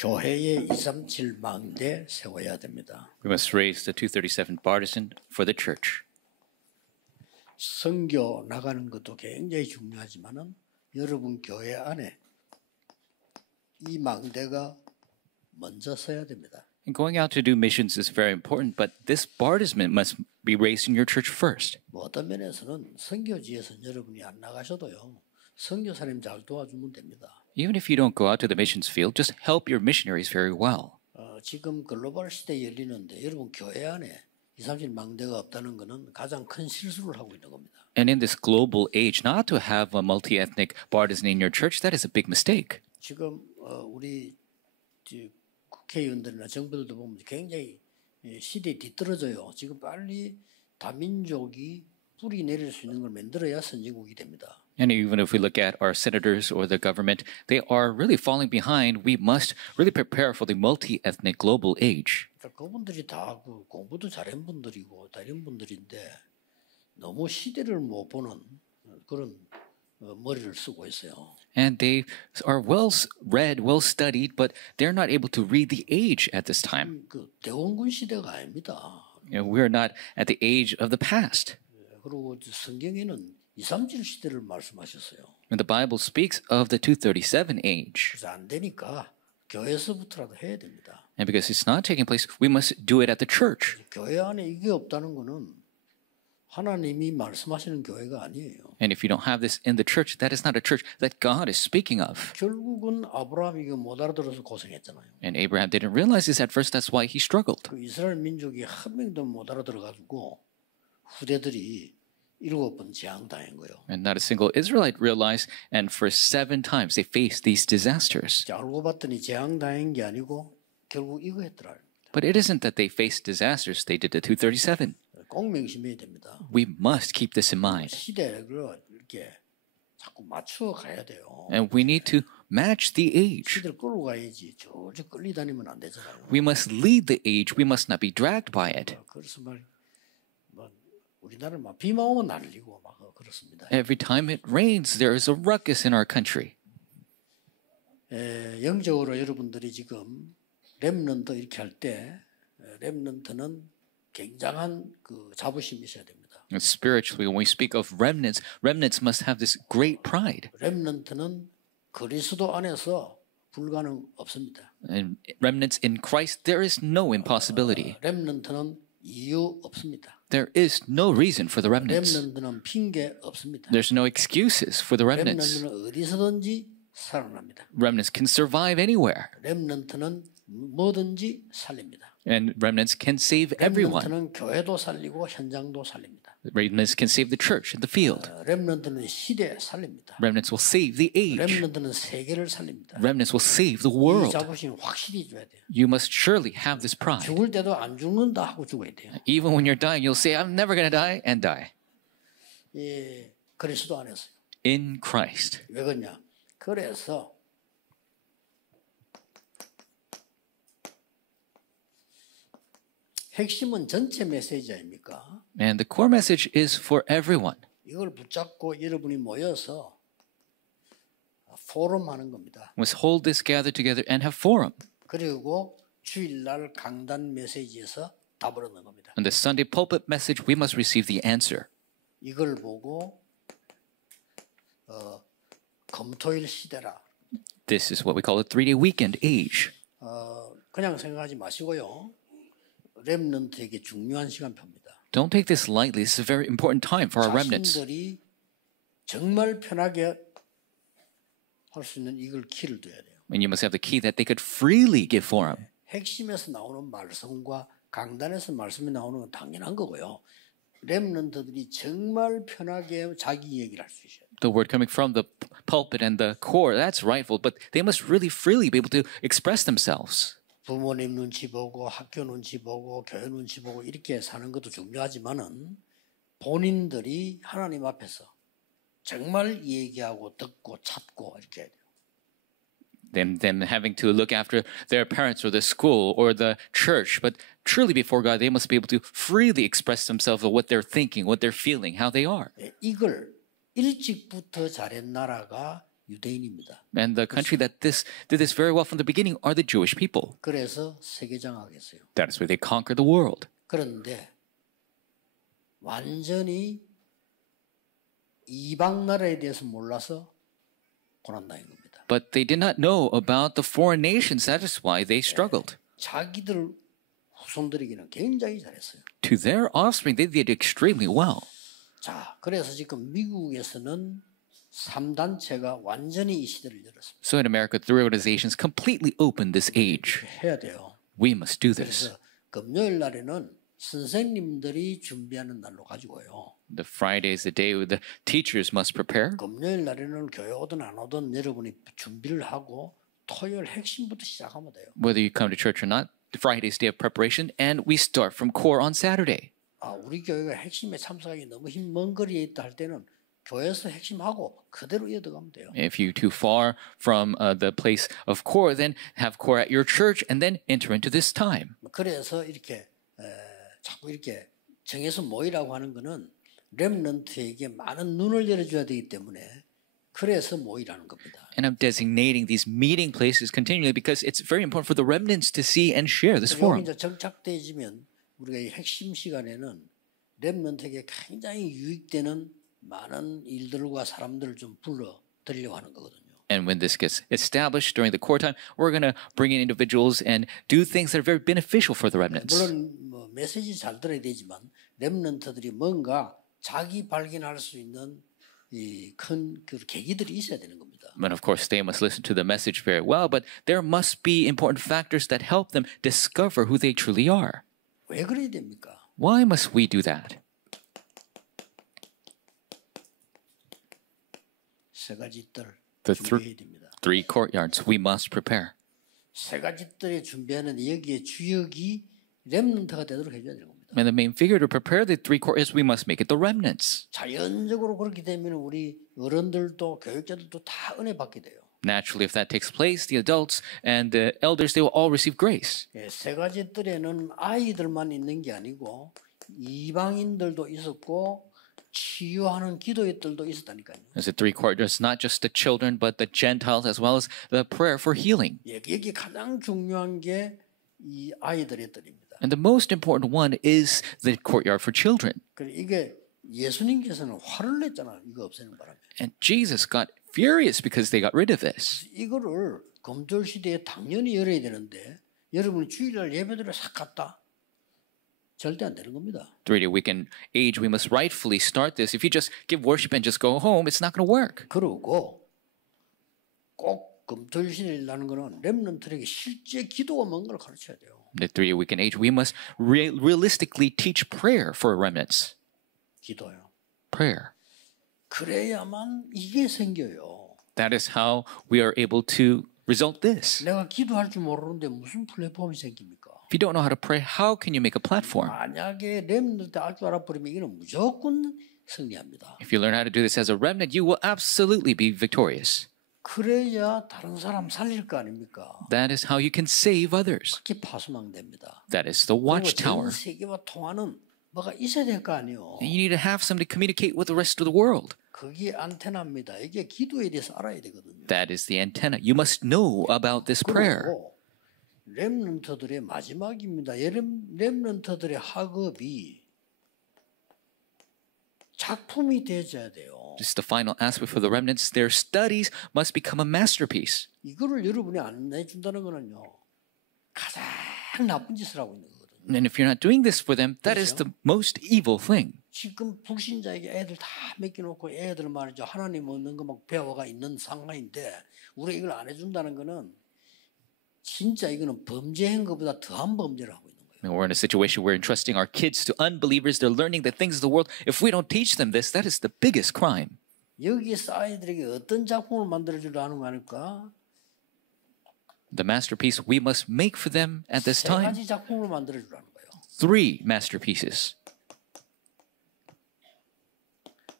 교회의 237 망대 세워야 됩니다. We must raise the 237 Bartizan for the church. 선교 나가는 것도 굉장히 중요하지만은 여러분 교회 안에 이 망대가 먼저 서야 됩니다. And going out to do missions is very important, but this Bartizan must be raised in your church first. 뭐 어떤 면에서는 선교지에서 여러분이 안 나가셔도요. 선교사님 잘 도와주면 됩니다. Even if you don't go out to the missions field, just help your missionaries very well. 지금 글로벌 시대에 열리는데 여러분 교회 안에 237 망대가 없다는 것은 가장 큰 실수를 하고 있는 겁니다. And in this global age, not to have a multi-ethnic Bartizan in your church, that is a big mistake. 지금 우리 국회의원들이나 정부들도 보면 굉장히 시대에 뒤떨어져요. 지금 빨리 다민족이 뿌리 내릴 수 있는 걸 만들어야 선진국이 됩니다. And even if we look at our senators or the government, they are really falling behind. We must really prepare for the multi-ethnic global age. 그분들이 다 공부도 잘한 분들이고 다 이런 분들인데 너무 시대를 못 보는 그런 머리를 쓰고 있어요. And they are well read, well studied, but they're not able to read the age at this time. 그 대원군 시대가 아닙니다. We are not at the age of the past. 그리고 성경에는 237 시대를 말씀하셨어요. And the Bible speaks of the 237 age. 그래서 안 되니까 교회에서부터라도 해야 됩니다. And because it's not taking place, we must do it at the church. 교회 안에 이게 없다는 거는 하나님이 말씀하시는 교회가 아니에요. And if you don't have this in the church, that is not a church that God is speaking of. 결국은 아브라함이 이거 못 알아들어서 고생했잖아요. And Abraham didn't realize this at first. That's why he struggled. 그 이스라엘 민족이 한 명도 못 알아들어가지고 후대들이 7번 재앙당한 거예요. And not a single Israelite realized, and for 7 times they faced these disasters. 알고 봤더니 재앙당한 게 아니고 결국 이거 했더라. But it isn't that they faced disasters, they did the 237. 꼭 명심해야 됩니다. We must keep this in mind. 시대를 이렇게 자꾸 맞추어 가야 돼요. And we need to match the age. 시대를 끌고 가야지. 저저 끌리다니면 안 되잖아요. We must lead the age. We must not be dragged by it. 그래서 우리나라는 막 비만 오면 난리고 막 그렇습니다. Every time it rains, there is a ruckus in our country. 영적으로 여러분들이 지금 렘넌트 이렇게 할 때 렘넌트는 굉장한 그 자부심이 있어야 됩니다. And spiritually, when we speak of remnants, remnants must have this great pride. 렘넌트는 그리스도 안에서 불가능 없습니다. And remnants in Christ, there is no impossibility. 렘넌트는 이유 없습니다. There is no reason for the remnants. 렘넌트는 핑계 없습니다. There's no excuses for the remnants. 렘넌트는 어디서든지 살아납니다. Remnants can survive anywhere. 렘넌트는 뭐든지 살립니다. And remnants can save everyone. 렘넌트는 교회도 살리고 현장도 살립니다. Remnants can save the church and the field. 렘넌트는 시대 살립니다. Remnants will save the age. 렘넌트는 세계를 살립니다. Remnants will save the 이 world. 자부심 확실히 줘야 돼요. You must surely have this pride. 죽을 때도 안 죽는다 하고 죽어야 돼요. Even when you're dying, you'll say, I'm never going to die, and die. 예, 그리스도 안에서요. In Christ. 왜 그러냐? 그래서 핵심은 전체 메시지 아닙니까? And the core message is for everyone. 이걸 붙잡고 여러분이 모여서 포럼하는 겁니다. We must hold this, gather together, and have forum. 그리고 주일날 강단 메시지에서 답을 얻는 겁니다. And the Sunday pulpit message, we must receive the answer. 이걸 보고 금토일 시대라. This is what we call a 3-day weekend age. 그냥 생각하지 마시고요. 렘넌트에게 중요한 시간표입니다. Don't take this lightly. This is a very important time for our remnants. 자신들이 정말 편하게 할 수 있는 이걸 키를 둬야 돼요. And you must have the key that they could freely give forum. 핵심에서 나오는 말씀과 강단에서 말씀이 나오는 건 당연한 거고요. 렘넌트들이 정말 편하게 자기 얘기를 할 수 있어요. The word coming from the pulpit and the core, that's rightful, but they must really freely be able to express themselves. 부모님 눈치 보고 학교 눈치 보고 교회 눈치 보고 이렇게 사는 것도 중요하지만은 본인들이 하나님 앞에서 정말 얘기하고 듣고 찾고 이렇게 해야 돼요. Them having to look after their parents or the school or the church, but truly before God, they must be able to freely express themselves of what they're thinking, what they're feeling, how they are. 이걸 일찍부터 잘한 나라가 유대인입니다. And the country that did this very well from the beginning are the Jewish people. 그래서 세계장악했어요. That is where they conquered the world. 그런데 완전히 이방 나라에 대해서 몰라서 고난당한 겁니다. But they did not know about the foreign nations. That is why they struggled. 자기들 후손들에게는 굉장히 잘했어요. To their offspring, they did extremely well. 자, 그래서 지금 미국에서는 3단체가 완전히 이 시대를 열었습니다. So in America, three organizations completely opened this age. 해야 돼요. We must do this. 그래서 금요일 날에는 선생님들이 준비하는 날로 가지고요. The Friday is the day where the teachers must prepare. 금요일 날에는 교회 오든 안 오든 여러분이 준비를 하고 토요일 핵심부터 시작하면 돼요. Whether you come to church or not, Friday's day of preparation, and we start from core on Saturday. 아, 우리 교회가 핵심에 참석하기 너무 먼 거리에 있다 할 때는 교회에서 핵심하고 그대로 이어가면 돼요. If you're too far from the place of core, then have core at your church and then enter into this time. 그래서 이렇게 자꾸 이렇게 정해서 모이라고 하는 거는 렘넌트에게 많은 눈을 열어줘야 되기 때문에 그래서 모이라는 겁니다. And I'm designating these meeting places continually because it's very important for the remnants to see and share this forum. 이제 정착되어지면 우리가 이 핵심 시간에는 렘넌트에게 굉장히 유익되는 많은 일들과 사람들을 좀 불러 드리려고 하는 거거든요. And when this gets established during the core time, we're going to bring in individuals and do things that are very beneficial for the remnants. 물론 뭐 메시지 잘 들어야 되지만 렘넌트들이 뭔가 자기 발견할 수 있는 이 큰 그 계기들이 있어야 되는 겁니다. But of course, they must listen to the message very well, but there must be important factors that help them discover who they truly are. 왜 그래야 됩니까? Why must we do that? 세 가지 뜰 The 준비해야 됩니다. three courtyards we must prepare. 세 가지 뜰에 준비하는 여기에 주역이 렘넌트가 되도록 해줘야 되는 겁니다. And the main figure to prepare the three courtyards, we must make it the remnants. 자연적으로 그렇게 되면 우리 어른들도 교육자들도 다 은혜 받게 돼요. Naturally, if that takes place, the adults and the elders, they will all receive grace. 예, 세 가지 뜰에는 아이들만 있는 게 아니고 이방인들도 있었고 치유하는 기도의 뜰도 있었다니까요. As the three courtyards, not just the children, but the Gentiles, as well as the prayer for healing. 예, 여기 가장 중요한 게 이 아이들의 뜰입니다. And the most important one is the courtyard for children. 그래 이게 예수님께서는 화를 냈잖아요. 이거 없애는 바람에. And Jesus got furious because they got rid of this. 이거를 검절 시대에 당연히 열어야 되는데 여러분이 주일날 예배드려 싹 갔다. 절대 안 되는 겁니다. 3-day weekend age, we must rightfully start this. If you just give worship and just go home, it's not going to work. 그러고 꼭 검절 시대라는 거는 렘넌트에게 실제 기도가 뭔가를 가르쳐야 돼요. The 3-day weekend age, we must realistically teach prayer for remnants. 기도요. Prayer. 그래야만 이게 생겨요. That is how we are able to result this. 내가 기도할 줄 모르는데 무슨 플랫폼이 생깁니까? If you don't know how to pray, how can you make a platform? 만약에 렘넌트 알 줄 알아버리면 이거는 무조건 승리합니다. If you learn how to do this as a remnant, you will absolutely be victorious. 그래야 다른 사람 살릴 거 아닙니까? That is how you can save others. 그게 파수망됩니다. That is the 그리고 전 Watchtower. 세계와 통하는 뭐가 있어야 될 거 아니에요. And you need to have somebody communicate with the rest of the world. 그게 안테나입니다. 이게 기도에 대해서 알아야 되거든요. That is the antenna. You must know about this prayer. 그리고 렘넌트들의 마지막입니다. 렘넌트들의 학업이 작품이 되어야 돼요. This is the final aspect for the remnants. Their studies must become a masterpiece. 이거를 여러분이 안 해준다는 거는요. 가장 나쁜 짓을 하고 있는 거거든요. And if you're not doing this for them, that is the most evil thing. 지금 불신자에게 애들 다 맡겨놓고 애들 말이죠. 하나님 없는 거 막 배워가 있는 상황인데 우리가 이걸 안 해준다는 거는 진짜 이거는 범죄한 것보다 더한 범죄를 하고 있는 거예요. And we're in a situation where entrusting our kids to unbelievers, they're learning the things of the world. If we don't teach them this, that is the biggest crime. 여기에서 아이들에게 어떤 작품을 만들어주려 하는 거 아닐까? The masterpiece we must make for them at this 세 time. 가지 작품을 만들어주라는 거예요. 3 masterpieces.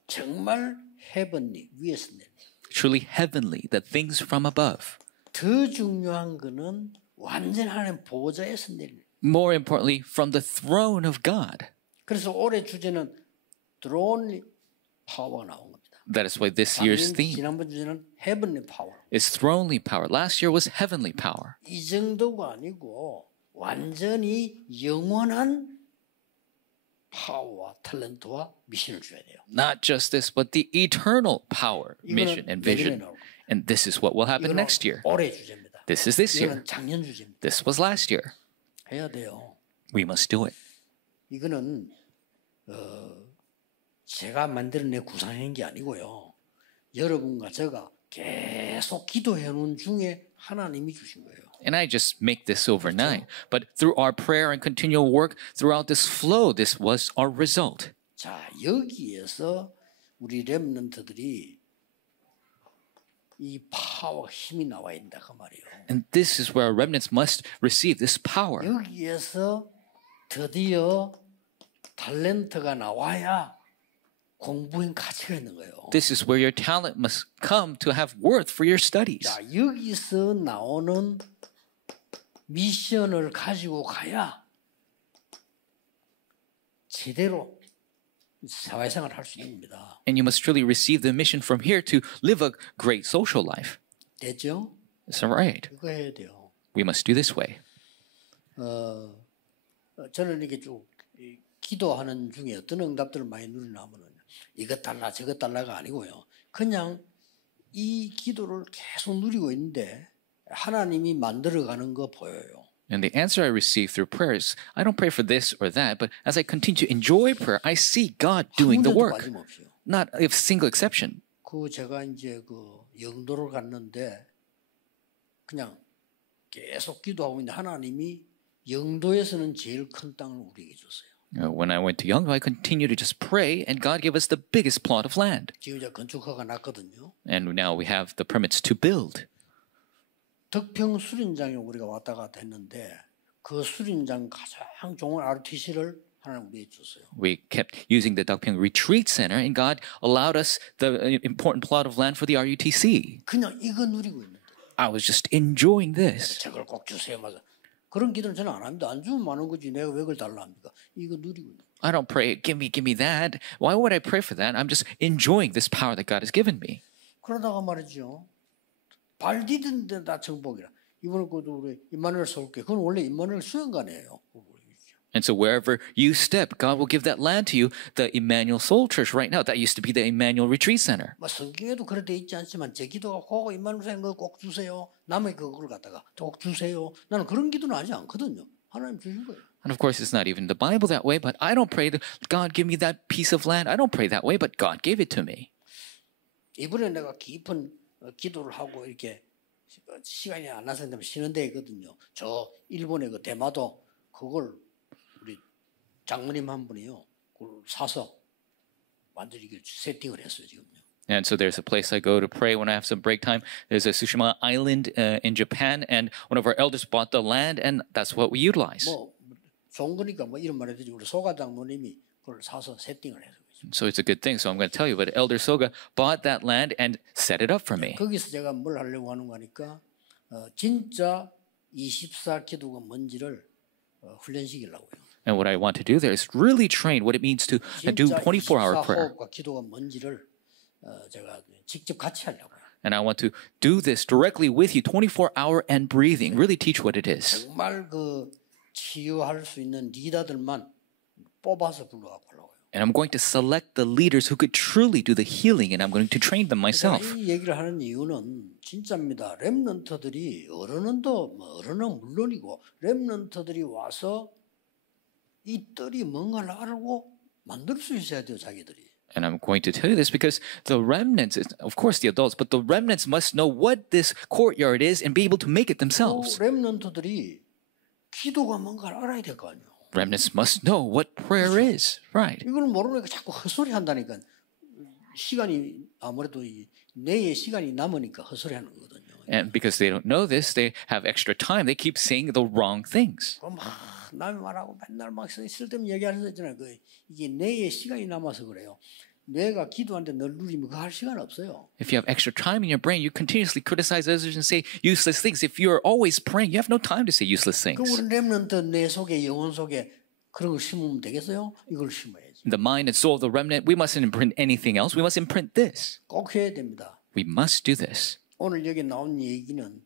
정말 heavenly, 위에서 내려. Truly heavenly, the things from above. 더 중요한 거는 완전 하나님 보좌에서 내리는. More importantly, from the throne of God. 그래서 올해 주제는 throne power가 나온 겁니다. That is why this year's 작년, theme 지난번 주제는 heavenly power. is thronely power. Last year was heavenly power. 이 정도가 아니고 완전히 영원한 파워와 탤런트와 미션을 줘야 돼요. Not just this, but the eternal power, mission, and vision. 나올 거예요. And this is what will happen 이거는 next year. 올해 주제입니다. This is this year. 이거는 작년 주제입니다. This was last year. 해야 돼요. We must do it. 이거는 제가 만들어낸 구상한 게 아니고요. 여러분과 제가 계속 기도해 놓은 중에 하나님이 주신 거예요. And I just make this overnight. But through our prayer and continual work throughout this flow, this was our result. 자, 여기에서 우리 렘넌트들이 이 파워 힘이 나와야 된다 그 말이에요. And this is where our remnants must receive this power. 여기에서 드디어 탤런트가 나와야 공부엔 가치가 있는 거예요. This is where your talent must come to have worth for your studies. 자, 여기서 나오는 미션을 가지고 가야 제대로 사회생활을 할 수 있습니다. And you must truly receive the mission from here to live a great social life. 됐죠? Is that right? 그거 해야 돼요. We must do this way. 저는 이렇게 쭉 기도하는 중에 어떤 응답들을 많이 누리냐면은 이것 달라 저것 달라가 아니고요. 그냥 이 기도를 계속 누리고 있는데 하나님이 만들어가는 거 보여요. And the answer I receive through prayer is, I don't pray for this or that, but as I continue to enjoy prayer, I see God doing the 한 번도 work. 빠짐없이요. Not a single exception. 그 제가 이제 그 영도를 갔는데 그냥 계속 기도하고 있는데 하나님이 영도에서는 제일 큰 땅을 우리에게 줬어요. When I went to Youngdo, I continued to just pray, and God gave us the biggest plot of land. 지금 이제 건축허가 났거든요. And now we have the permits to build. 덕평 수련장에 우리가 왔다 갔다 했는데 그 수련장 가장 좋은 RUTC를 하나님 우리에게 줬어요. We kept using the Dakpyeong Retreat Center, and God allowed us the important plot of land for the RUTC. 그냥 이거 누리고 있는데 I was just enjoying this. 저걸 꼭 주세요. 맞아. 그런 기도는 저는 안 합니다. 안 주면 많은 거지 내가 왜 그걸 달라 합니까? 이거 누리고 있는. I don't pray, give me that. Why would I pray for that? I'm just enjoying this power that God has given me. 그러다가 말이죠. 발 디딘 데다 정복이라. 이번에 그도 우리 임마누엘 서울교회. 그건 원래 임마누엘 수련관이에요. And so wherever you step, God will give that land to you. The Emmanuel Soul Church right now, that used to be the Emmanuel Retreat Center. 뭐 성경에도 그래 돼 있지 않지만 제 기도가 꼭 임마누엘 수련관 꼭 주세요. 남의 그걸 갖다가 꼭 주세요. 나는 그런 기도는 하지 않거든요. 하나님 주신 거예요. And of course, it's not even the Bible that way, but I don't pray that God give me that piece of land. I don't pray that way, but God gave it to me. 이번에 내가 깊은 기도를 하고 이렇게 시간이 안 나서 쉬는 데 있거든요. 저 일본의 그 대마도 그걸 우리 장모님 한 분이요. 그걸 사서 완전히 이렇게 세팅을 했어요 지금요. And so there's a place I go to pray when I have some break time. There's a Tsushima Island in Japan, and one of our elders bought the land, and that's what we utilize. 뭐 좋은 거니까 뭐 이런 말 해주지 우리 소가 장모님이 그걸 사서 세팅을 해서. So it's a good thing. So I'm going to tell you, but Elder Soga bought that land and set it up for me. 거기서 제가 뭘 하려고 하는 거니까 진짜 24 기도가 뭔지를 훈련시키려고요. And what I want to do there is really train what it means to do 24-hour prayer. 호흡과 기도가 뭔지를 제가 직접 같이 하려고요. And I want to do this directly with you, 24-hour and breathing. Really teach what it is. 정말 그 치유할 수 있는 리더들만 뽑아서 불러갖고 하려고요. And I'm going to select the leaders who could truly do the healing, and I'm going to train them myself. 이 얘기를 하는 이유는 진짜입니다. 렘넌트들이 어른은 물론이고 렘넌트들이 와서 이 뜰이 뭔가를 알고 만들 수 있어야 돼요, 자기들이. And I'm going to tell you this because the remnants, of course the adults, but the remnants must know what this courtyard is and be able to make it themselves. 렘넌트들이 기도가 뭔가를 알아야 될 거 아니에요. Remnants must know what prayer is, right? 이걸 모르니까 자꾸 헛소리 한다니까. 시간이 아무래도 내의 시간이 남으니까 헛소리 하는 거거든요. And because they don't know this, they have extra time. They keep saying the wrong things. 그럼 남이 말하고 맨날 막 쓸데없는 얘기하는 거 있잖아요. 이게 내의 시간이 남아서 그래요. 뇌가 기도하는데 늘 누리면 그거 할 시간 없어요. If you have extra time in your brain, you continuously criticize others and say useless things. If you're always praying, you have no time to say useless things. 그럼 우리 렘넌트 내 속에 영혼 속에 그런 걸 심으면 되겠어요? 이걸 심어야지. the mind and soul of the remnant, we mustn't imprint anything else. We must imprint this. 꼭 해야 됩니다. We must do this. 오늘 여기 나온 얘기는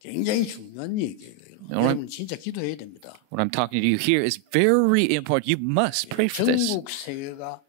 굉장히 중요한 얘기예요. 여러분 진짜 기도해야 됩니다. What I'm talking to you here is very important. You must pray for this. 전국 세계가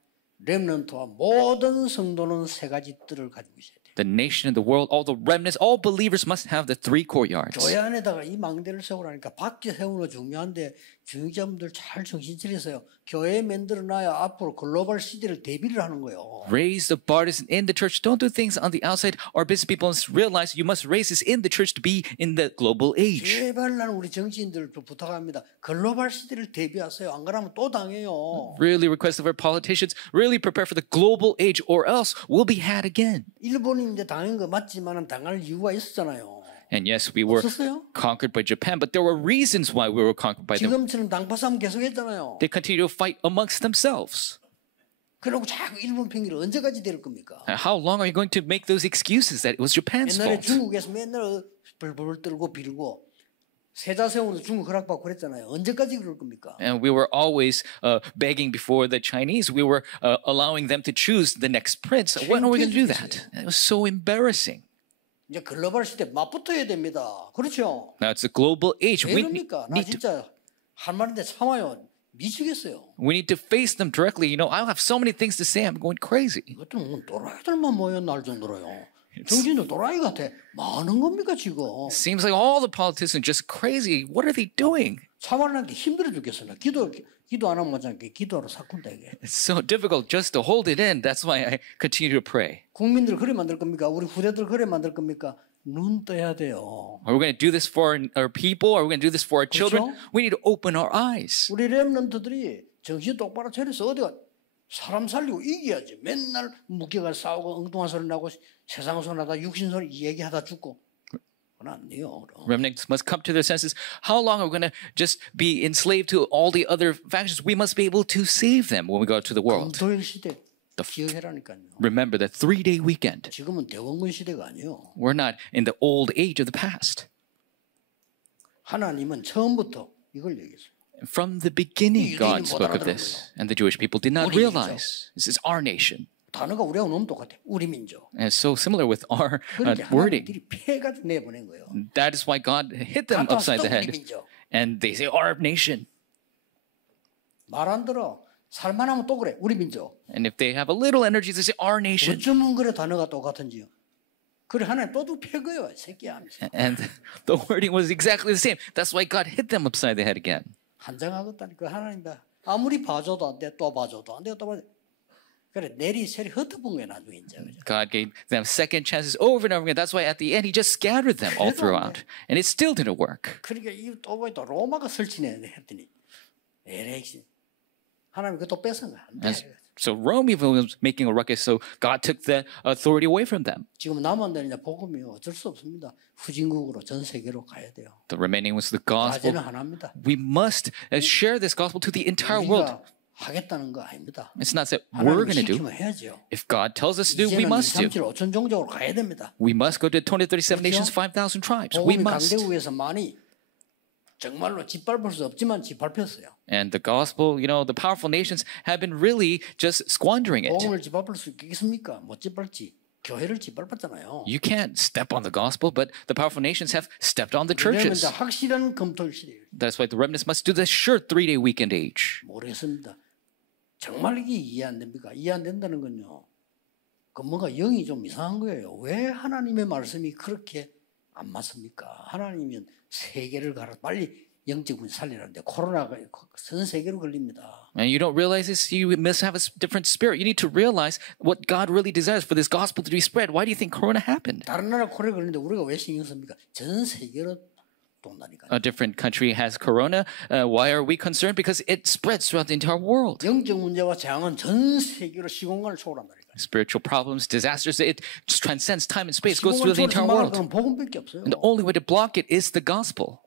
렘넌트와 모든 성도는 세 가지 뜰을 가지고 있어야 돼요. The nation and the world, all the remnants, all believers must have the three courtyards. 교회 안에다가 이 망대를 세우라니까 밖에 세우는 거 중요한데 중직자분들 잘 정신 차리세요. 교회 만들어놔야 앞으로 글로벌 시대를 대비를 하는 거예요. Raise the Bartizan in the church. Don't do things on the outside. Our business people must realize you must raise this in the church to be in the global age. 제발 나는 우리 정치인들 부탁합니다. 글로벌 시대를 대비하세요. 안 그러면 또 당해요. Really request of our politicians, really prepare for the global age or else we'll be had again. 일본이 이제 당한 거 맞지만은 당할 이유가 있었잖아요. And yes, we were 없었어요? conquered by Japan, but there were reasons why we were conquered by them. 지금처럼 당파싸움 계속했잖아요. They continue to fight amongst themselves. 그러고 자꾸 일본 핑계를 언제까지 댈 겁니까? How long are you going to make those excuses that it was Japan's 옛날에 fault? 중국에서 맨날 벌벌 떨고 빌고 세자 세우는 중국 허락받고 그랬잖아요. 언제까지 그럴 겁니까? And we were always begging before the Chinese. We were allowing them to choose the next prince. When are we going to do that? It was so embarrassing. 이제 글로벌 시대 맞붙어야 됩니다. 그렇죠? Now it's a global age. 왜 We 그럽니까? 나 need to, 진짜 할 말인데 참아요. 미치겠어요. we need to face them directly. You know, I have so many things to say. I'm going crazy. 이것도 뭐 또라이들만 모여 날 정도로요. 정신도 또라이 같아. 뭐 하는 겁니까 지금? It seems like all the politicians are just crazy. What are they doing? 참아내는 게 힘들어 죽겠어요. 기도 안 하면 맞잖아요. 기도하러 사꾼다 이게. It's so difficult just to hold it in. That's why I continue to pray. 국민들 그래 만들 겁니까? 우리 후대들 그래 만들 겁니까? 눈 떠야 돼요. Are we going to do this for our people? Are we going to do this for our children? 그렇죠? We need to open our eyes. 우리 렘넌트들이 정신 똑바로 차려서 어디가 사람 살리고 이겨야지. 맨날 무게가 싸우고 엉뚱한 소리 나고 세상 소리 나다 육신 소리 얘기하다 죽고. 그건 안 돼요. Remnants must come to their senses. How long are we going to just be enslaved to all the other factions? We must be able to save them when we go out to the world. 금토일 시대 기억해라니까요. Remember the 3-day weekend. 지금은 대원군 시대가 아니에요. We're not in the old age of the past. 하나님은 처음부터 이걸 얘기했어요. From the beginning, God 유대인은 못 spoke of 알아들은 this, and the Jewish people did not 우리 realize this is our nation. 단어가 우리하고 너무 똑같아. 우리 민족. And it's so similar with our 그렇게 wording. 하나님들이 패가지고 내보낸 거예요. That is why God hit them 가까워서 upside 또 the 우리 head, 민족. and they say our nation. 말 안 들어. 살만하면 또 그래. 우리 민족. And if they have a little energy, they say our nation. 어쩌면 그래 단어가 똑같은지요. 그래 하나님 또도 패거요. 새끼야 하면서. And the wording was exactly the same. That's why God hit them upside the head again. 한장하겠다니까 하나님다. 아무리 봐줘도 안 돼. 또 봐줘도 안 돼. 또 봐줘. 그래 내리세리 흩어본 거야 나중에 이제. God gave them second chances over and over again. That's why at the end he just scattered them all throughout. And it still didn't work. 그러니까 이또 보니까 로마가 설치네 했더니 에렉시 하나님 그것도 뺏은 거야. 안 돼. So Rome even was making a ruckus, so God took the authority away from them. 지금 남은 데는 이제 복음이 어쩔 수 없습니다. 후진국으로 전 세계로 가야 돼요. The remaining was the gospel. 과제는 하나입니다. We must share this gospel to the entire world. 우리가 하겠다는 거 아닙니다. It's not that we're 하나님이 going to do. 시키면 해야죠. If God tells us to do, we 이제는 must do. 237 5천 종족으로 가야 됩니다. We must go to 237 nations, 그렇죠? 5,000 tribes. We 복음이 must. 강대국에서 많이 정말로 짓밟을 수 없지만 짓밟혔어요. And the gospel, you know, the powerful nations have been really just squandering it. 복음을 짓밟을 수 있겠습니까? 못 짓밟지. 교회를 짓밟았잖아요. You can't step on the gospel, but the powerful nations have stepped on the 그러면 churches. 이제 확실한 금토일 시대예요. That's why the remnants must do the sure 3-day weekend age. 모르겠습니다. 정말 이게 이해 안 됩니까? 이해 안 된다는 건요. 그 뭔가 영이 좀 이상한 거예요. 왜 하나님의 말씀이 그렇게 안 맞습니까? 하나님은 세계를 가라 빨리 영적 문제 살리라는데 코로나가 전 세계로 걸립니다. And you don't realize this, you must have a different spirit. You need to realize what God really desires for this gospel to be spread. Why do you think corona happened? 다른 나라 코로나 걸리는데 우리가 왜 신경 씁니까? 전 세계로 돈다니까요. A different country has corona. Why are we concerned? Because it spreads throughout the entire world. 영적 문제와 재앙은 전 세계로 시공간을 초월한다니까요. Spiritual problems, disasters, it just transcends time and space, goes through the entire world. 그럼 복음밖에 없어요. And the only way to block it is the gospel.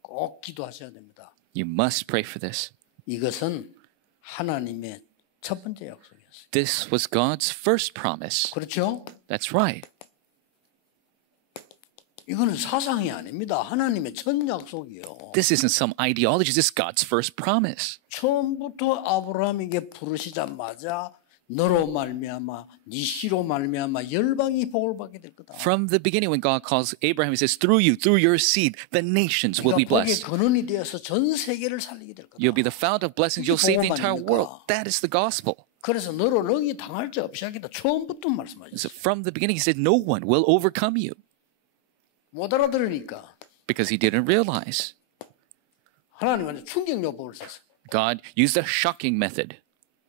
꼭 기도하셔야 됩니다. You must pray for this. 이것은 하나님의 첫 번째 약속이었어요. This was God's first promise. 그렇죠? That's right. 이거는 사상이 아닙니다. 하나님의 첫 약속이요. This isn't some ideology. This is God's first promise. 처음부터 아브라함에게 부르시자마자 너로 말미암아 네 씨로 말미암아 열방이 복을 받게 될 거다. From the beginning, when God calls Abraham, He says, through you, through your seed, the nations will be 복의 blessed. 근원이 되어서 전 세계를 살리게 될 거다. You'll be the fount of blessings. You'll save the entire world. That is the gospel. 그래서 너로 능히 당할 자 없이 하겠다. 처음부터 So 말씀하셨어요. from the beginning, He said, no one will overcome you. 못 알아들으니까 Because He didn't realize. 하나님은 충격요법을 썼어요. God used a shocking method.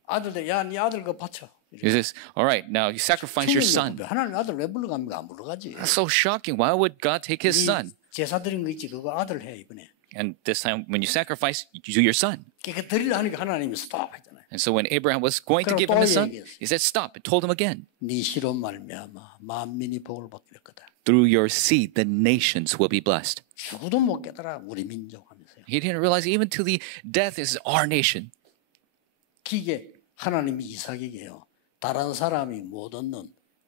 아들들, 야, 네 아들 그거 바쳐. He says, all right, now you sacrifice your son. 충격요법. 하나님 아들 왜 불러갑니까? 안 불러가지. That's so shocking. Why would God take His son? 제사 드린 거 있지. 그거 아들 해 이번에. And this time, when you sacrifice, you do your son. 그러니까 드리려 하니까 하나님이 스톱 했잖아요. And so when Abraham was going to give him a son, He said, stop. And told him again, 네 씨로 말미암아 만민이 복을 받게 될 거다. through your seed, the nations will be blessed. 죽어도 못 깨달아 우리 민족 하면서요. He didn't realize even to the death is our nation. 기계 하나님이 이삭에게요. 다른 사람이 못 얻는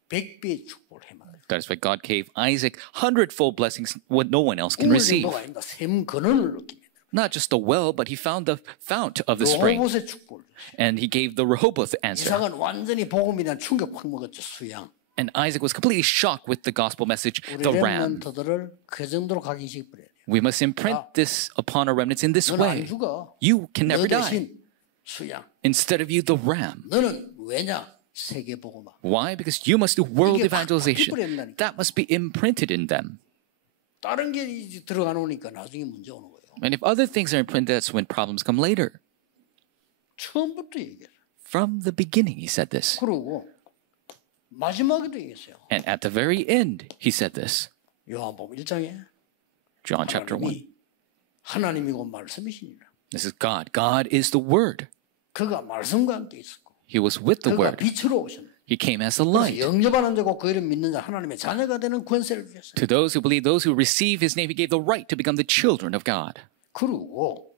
100배의 축복을 해말아요. That's why God gave Isaac 100-fold blessings, what no one else can receive. 정도가 아닙니다. 샘 근원을 느낍니다. Not just the well, but he found the fount of the spring. 로봇의 축복을. And he gave the Rehoboth answer. 이삭은 완전히 복음에 대한 충격 확 먹었죠. 수양. And Isaac was completely shocked with the gospel message, 우리 the ram. 렘넌트들을 그 정도로 각인시켜 버려야 돼요. We must imprint this upon our remnants in this 너는 안 way. 죽어. You can 너 never die. 대신 수양. Instead of you, the ram. 너는 왜냐? 세계 복음화. Why? Because you must do world 이게 확 evangelization. 바뀌어버린다니까. That must be imprinted in them. 다른 게 이제 들어가 놓으니까 나중에 문제 오는 거예요. And if other things are imprinted, that's when problems come later. 처음부터 얘기해요. From the beginning, he said this. 그리고 마지막에도 얘기했어요. And at the very end, he said this. 요한복음 1장에 John chapter 1. 하나님이고 말씀이시니라. This is God. God is the Word. 그가 말씀과 함께 있었고 He was with the 그가 Word. 빛으로 오셨네. He came as the light. 영접하는 자고 그 이름 믿는 자 하나님의 자녀가 되는 권세를 주셨어요. To those who believe, those who receive His name, He gave the right to become the children of God. 그리고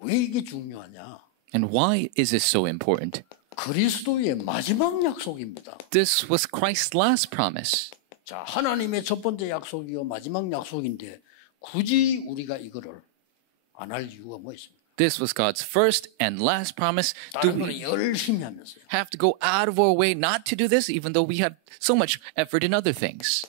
왜 이게 중요하냐? And why is this so important? 그리스도의 마지막 약속입니다. This was Christ's last promise. 자, 하나님의 첫 번째 약속이요 마지막 약속인데 굳이 우리가 이거를 안 할 이유가 뭐 있습니까? This was God's first and last promise. Do 다른 거는 we 열심히 하면서요. have to go out of our way not to do this, even though we have so much effort in other things?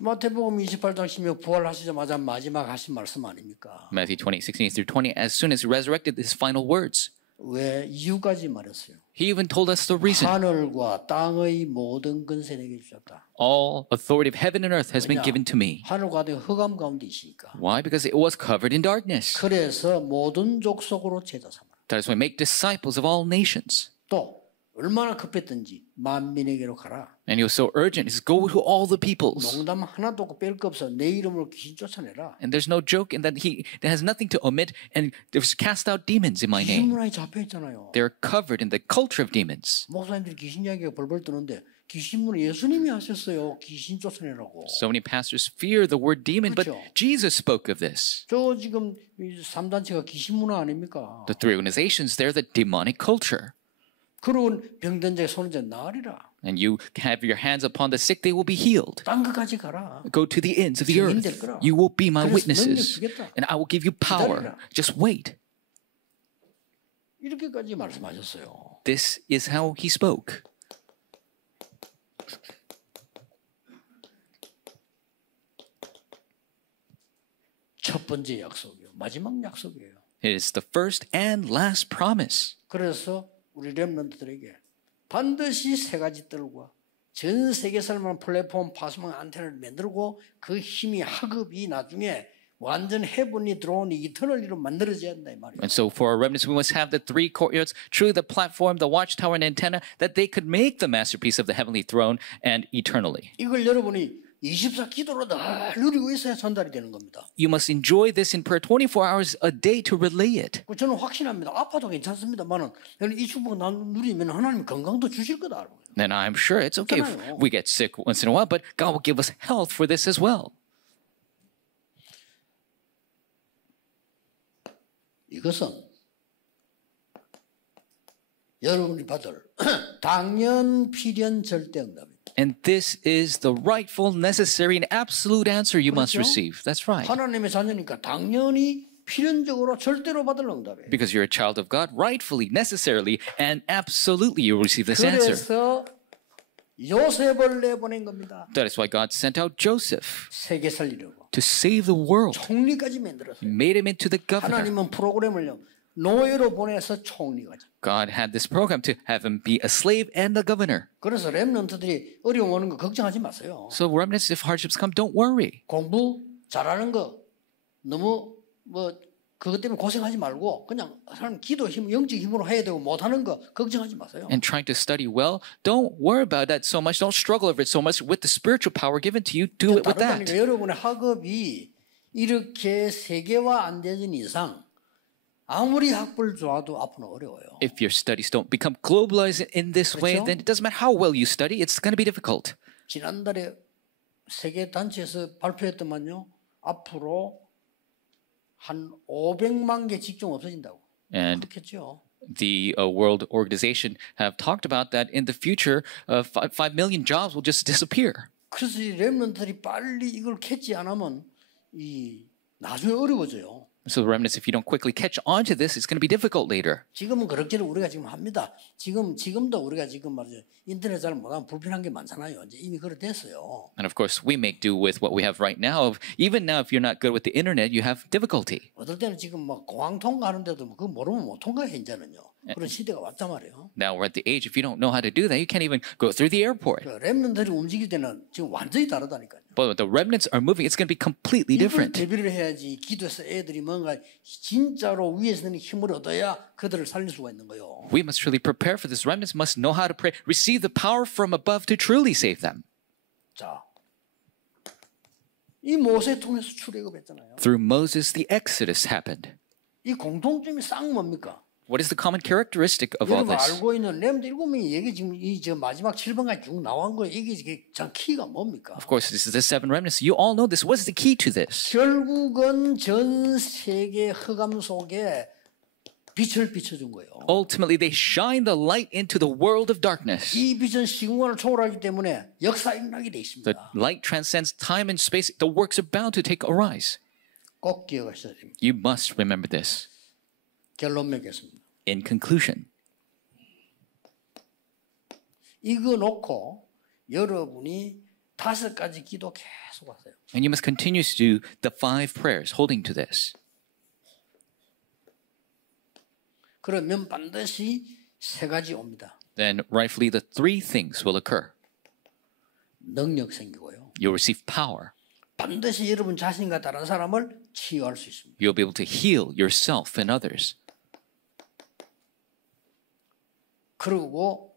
마태복음 28장 16 부활하시자마자 마지막 하신 말씀 아닙니까? Matthew 20:16-20, as soon as He resurrected, His final words. 왜 이유까지 말했어요? He even told us the reason. 하늘과 땅의 모든 권세 내게 주셨다. All authority of heaven and earth has been given to me. 하늘과 땅의 흑암 가운데 있으니까. Why? Because it was covered in darkness. 그래서 모든 족속으로 제자 삼아라. That is why make disciples of all nations. 또 얼마나 급했든지 만민에게로 가라. And He was so urgent. He says, go to all the peoples. 농담 하나도 없고 뺄 거 없어. 내 이름으로 귀신 쫓아내라. And there's no joke in that that has nothing to omit. And there's cast out demons in my 귀신 name. 문화에 잡혀 있잖아요. They're covered in the culture of demons. 목사님들이 귀신 이야기가 벌벌 뜨는데 귀신 문화 예수님이 하셨어요. 귀신 쫓아내라고. So many pastors fear the word demon, but 그렇죠. Jesus spoke of this. 저 지금 3단체가 귀신 문화 아닙니까? The three organizations, they're the demonic culture. 그런 병든 자의 손을 이제 나으리라. And you have your hands upon the sick, they will be healed. 딴 것까지 가라. Go to the ends of the earth. You will be my witnesses. And I will give you power. Just wait. 이렇게까지 말씀하셨어요. This is how He spoke. 첫 번째 약속이요. 마지막 약속이에요. It is the first and last promise. 그래서 우리 렘넌트들에게 반드시 세 가지 뜰과 전 세계 살만한 플랫폼 파수망 안테나를 만들고 그 힘이 학업이 나중에 완전 해분이 들어온 이터널리로 만들어져야 한다 이 말이에요. And so for our remnants, we must have the three courtyards, truly the platform, the watchtower, and antenna, that they could make the masterpiece of the heavenly throne and eternally. 이걸 여러분이 24 기도로 늘 누리고 있어야 전달이 되는 겁니다. You must enjoy this in prayer 24 hours a day to relay it. 저는 확신합니다. 아파도 괜찮습니다만은 이 축복을 누리면 하나님 건강도 주실 거다. Then I'm sure it's okay if we get sick once in a while, but God will give us health for this as well. 이것은 여러분이 받을 당연 필연 절대 응답입니다. And this is the rightful, necessary, and absolute answer you must 그렇죠? receive. That's right. 하나님의 자녀니까 당연히 필연적으로 절대로 받을 응답이에요. Because you're a child of God, rightfully, necessarily, and absolutely you will receive this answer. 그래서 요셉을 내보낸 겁니다. That is why God sent out Joseph 세계 살리려고. to save the world. 총리까지 만들었어요. Made him into the governor. 하나님은 프로그램을요. 노예로 보내서 총리까지. God had this program to have him be a slave and a governor. 그래서 렘넌트들이 어려움 오는 거 걱정하지 마세요. So remnants, if hardships come, don't worry. 공부 잘하는 거 너무 그것 때문에 고생하지 말고 그냥 사람 기도 힘, 영적 힘으로 해야 되고 못하는 거 걱정하지 마세요. And trying to study well, don't worry about that so much. Don't struggle over it so much. With the spiritual power given to you, do it with that. 여러분의 학업이 이렇게 세계화 안 되는 이상 아무리 학벌 좋아도 앞으로 어려워요. If your studies don't become globalized in this way, 그렇죠? then it doesn't matter how well you study, it's going to be difficult. 지난달에 세계 단체에서 발표했더만요. 앞으로 한 500만 개 직종 없어진다고. And 그렇겠죠. the World Organization have talked about that in the future, 5 million jobs will just disappear. 그래서 이 렘넌트들이 빨리 이걸 캐치 안 하면 이 나중에 어려워져요. So the remnants, if you don't quickly catch on to this, it's going to be difficult later. 지금은 그렇게는 우리가 지금 합니다. 지금도 우리가 지금 말이죠. 인터넷 잘 못하면 불편한 게 많잖아요. 이제 이미 그렇게 됐어요. And of course, we make do with what we have right now. Even now, if you're not good with the internet, you have difficulty. 어떨 때는 지금 막 공항 통과하는데도 그거 모르면 못 통과해 이제는요. 그런 시대가 왔단 말이에요. Now we're at the age, if you don't know how to do that, you can't even go through the airport. 렘넌트들이 움직일 때는 지금 완전히 다르다니까요. But when the remnants are moving, it's going to be completely 이걸 different. 대비를 해야지 기도해서 애들이 뭔가 진짜로 위에서 있는 힘을 얻어야 그들을 살릴 수가 있는 거예요. We must truly prepare for this. Remnants must know how to pray, receive the power from above to truly save them. 자, 이 모세 통해서 출애굽했잖아요. Through Moses, the Exodus happened. 이 공통점이 싹 뭡니까? What is the common characteristic of all 여러분 this? 알고 있는 렘드 7명이 얘기 지금 저 마지막 7번까지 쭉 나온 거예요. 이게 참 키가 뭡니까? Of course, this is the 7 remnants. You all know this. What's the key to this? 결국은 전 세계 흑암 속에 빛을 비춰준 거예요. Ultimately, they shine the light into the world of darkness. 이 빛은 시공간을 초월하기 때문에 역사 일어나게 돼 있습니다. The light transcends time and space. The works are bound to take a rise. 꼭 기억하셔야 됩니다. You must remember this. 결론 맺겠습니다. In conclusion, 이거 놓고 여러분이 5가지 기도 계속 하세요. and you must continue to do the 5 prayers holding to this. 그러면 반드시 3가지 옵니다. Then rightfully the 3 things will occur. 능력 생기고요. You'll receive power. 반드시 여러분 자신과 다른 사람을 치유할 수 있습니다. You'll be able to heal yourself and others. 그리고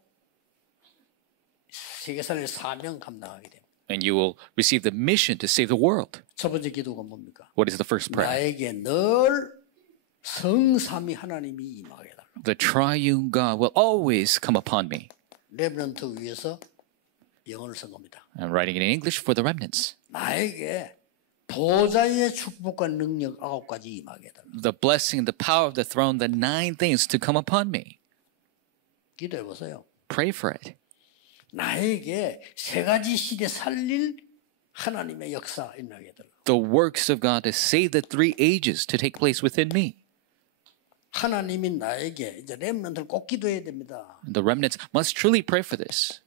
세계사를 사명 감당하게 됩니다. And you will receive the mission to save the world. 첫 번째 기도가 뭡니까? What is the first prayer? 나에게 늘 성삼위 하나님이 임하게 해달라. The triune God will always come upon me. 렘넌트 위해서 영어를 쓴 겁니다. I'm writing it in English for the remnants. 나에게 보좌의 축복과 능력 9가지 임하게 해달라. The blessing, the power of the throne, the 9 things to come upon me. 기도해 보세요. Pray for it. 나에게 3가지 시대 살릴 하나님의 역사 일어나게 해달라. The works of God to save the 3 ages to take place within me. 하나님이 나에게 이제 렘넌트를 꼭 기도해야 됩니다. The remnants must truly pray for this.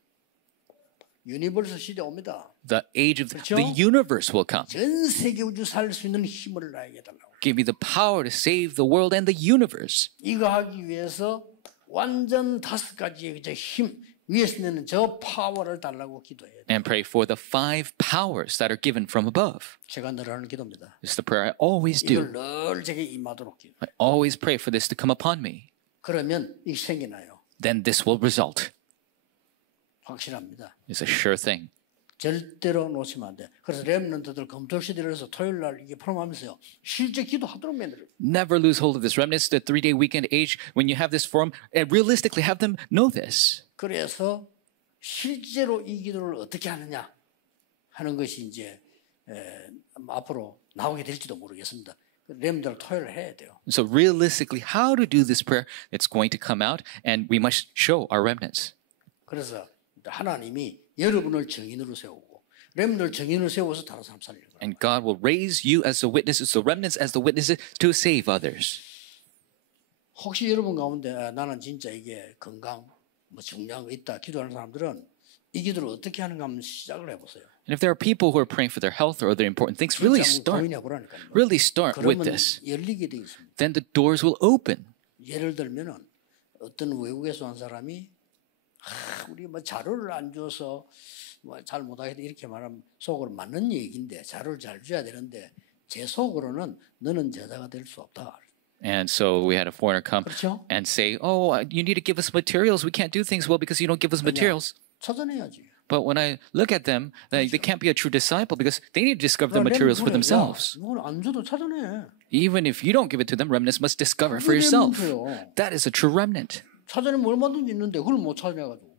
유니버스 시대 옵니다. The age of 그렇죠? the universe will come. 전 세계 우주 살릴 수 있는 힘을 나에게 해달라고. Give me the power to save the world and the universe. 이거 하기 위해서 완전 5가지의 힘 위에서 내는 저 파워를 달라고 기도해야 돼요. And pray for the 5 powers that are given from above. 제가 늘 하는 기도입니다. This is the prayer I always 이걸 do. 늘 제게 임하도록 기도. I always pray for this to come upon me. 그러면 이게 생기나요? Then this will result. 확실합니다. It's a sure thing. 절대로 놓치면 안 돼. 그래서 렘넌트들 금토시대를 해서 토요일 날 이게 프로그램하면서요. 실제 기도하도록 만들어요. Never lose hold of this. Remnants, the 3-day weekend age, when you have this forum, and realistically have them know this. 그래서 실제로 이 기도를 어떻게 하느냐 하는 것이 이제 앞으로 나오게 될지도 모르겠습니다. 렘들 토요일 해야 돼요. So realistically, how to do this prayer, it's going to come out, and we must show our remnants. 그래서 하나님이 여러분을 증인으로 세우고 렘넌트를 증인으로 세워서 다른 사람 살리는 거예요. And God will raise you as the witnesses, the remnants as the witnesses to save others. 혹시 여러분 가운데 나는 진짜 이게 건강 뭐 중요한 거 있다 기도하는 사람들은 이 기도를 어떻게 하는가 한번 시작을 해보세요. And if there are people who are praying for their health or other important things, really start with this. 열리게 돼 있습니다. Then the doors will open. 예를 들면은 어떤 외국에서 온 사람이 우리 뭐 자료를 안 줘서 뭐 잘 못하겠다 이렇게 말하면 속으로 맞는 얘기인데 자료를 잘 줘야 되는데 제 속으로는 너는 제자가 될 수 없다. And so we had a foreigner come 그렇죠? and say, "Oh, you need to give us materials. We can't do things well because you don't give us materials." 찾아내야지. But when I look at them, they can't be a true disciple because they need to discover the materials for themselves. 누구는 안 줘도 찾아내. Even if you don't give it to them, remnants must discover for yourself. That is a true remnant. 찾아내면 얼마든지 있는데 그걸 못 찾아내가지고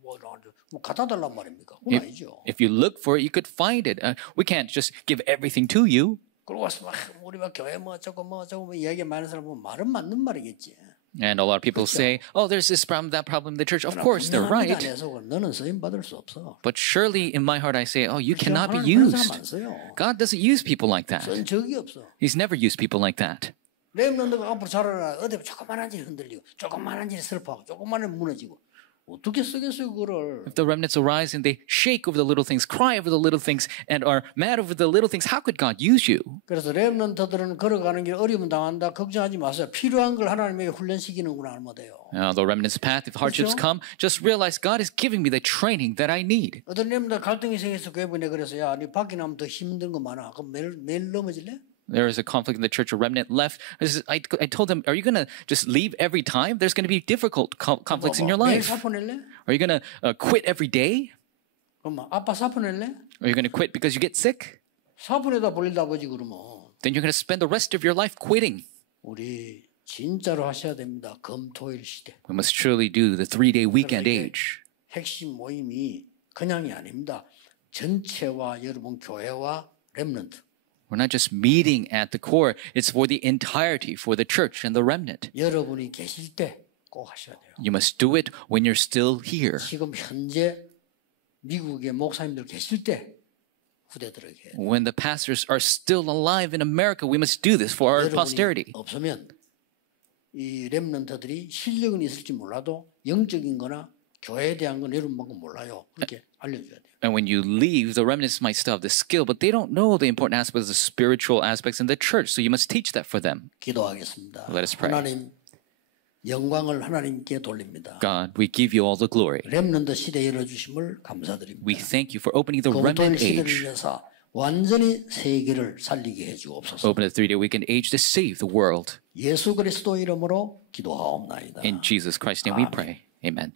뭐 갖다 달란 말입니까? 그건 아니죠. If you look for it, you could find it. We can't just give everything to you. 그러고 와서 막 우리 막 교회 뭐 어쩌고 뭐 이야기 많은 사람 보면 말은 맞는 말이겠지. And a lot of people say, "Oh, there's this problem, that problem in the church." Of course, they're right. 너는 쓰임 받을 수 없어. But surely, in my heart, I say, "Oh, you cannot be used." God doesn't use people like that. 쓴 적이 없어. He's never used people like that. 렘넌트가 앞으로 자라나 어디 조그만한 일 흔들리고 조그만한 일 슬퍼하고 조그만한 일 무너지고 어떻게 쓰겠어요 그거를? If the remnants arise and they shake over the little things, cry over the little things, and are mad over the little things, how could God use you? 그래서 렘넌트들은 걸어가는 길 어려움 당한다 걱정하지 마세요. 필요한 걸 하나님에게 훈련시키는구나 하면 돼요. The remnant's path, if hardships come, just realize God is giving me the training that I need. 어떤 렘넌트 갈등이 생겨서 교회 보내 그래서 야, 네 밖에 나면 더 힘든 거 많아. 그럼 매일 넘어질래? There was a conflict in the church, a remnant left. I told them, are you going to just leave every time? There's going to be difficult conflicts in your life. Are you going to quit every day? 그럼 아빠 사표 낼래? Are you going to quit because you get sick? 사표에다 벌린다 보지 그러면. Then you're going to spend the rest of your life quitting. 우리 진짜로 하셔야 됩니다. 금토일 시대. We must truly do the 3-day weekend age. 핵심 모임이 그냥이 아닙니다. 전체와 여러분 교회와 렘넌트. We're not just meeting at the core. It's for the entirety, for the church and the remnant. 여러분이 계실 때 꼭 하셔야 돼요. You must do it when you're still here. 지금 현재 미국의 목사님들 계실 때 후대들에게. When the pastors are still alive in America, we must do this for our posterity. 없으면 이 렘넌트들이 실력은 있을지 몰라도 영적인 거나 교회에 대한 건 여러분만큼 몰라요. 그렇게 알려줘야 돼요. And when you leave, the remnants might still have the skill, but they don't know the important aspects, the spiritual aspects in the church. So you must teach that for them. 기도하겠습니다. Let us pray. 하나님, 영광을 하나님께 돌립니다. God, we give you all the glory. 렘넌트 시대 열어주심을 감사드립니다. We thank you for opening the remnant age. 완전히 세계를 살리게 해주옵소서. Open the 3-day weekend age to save the world. 예수 그리스도 이름으로 기도하옵나이다. In Jesus Christ's name we pray. Amen.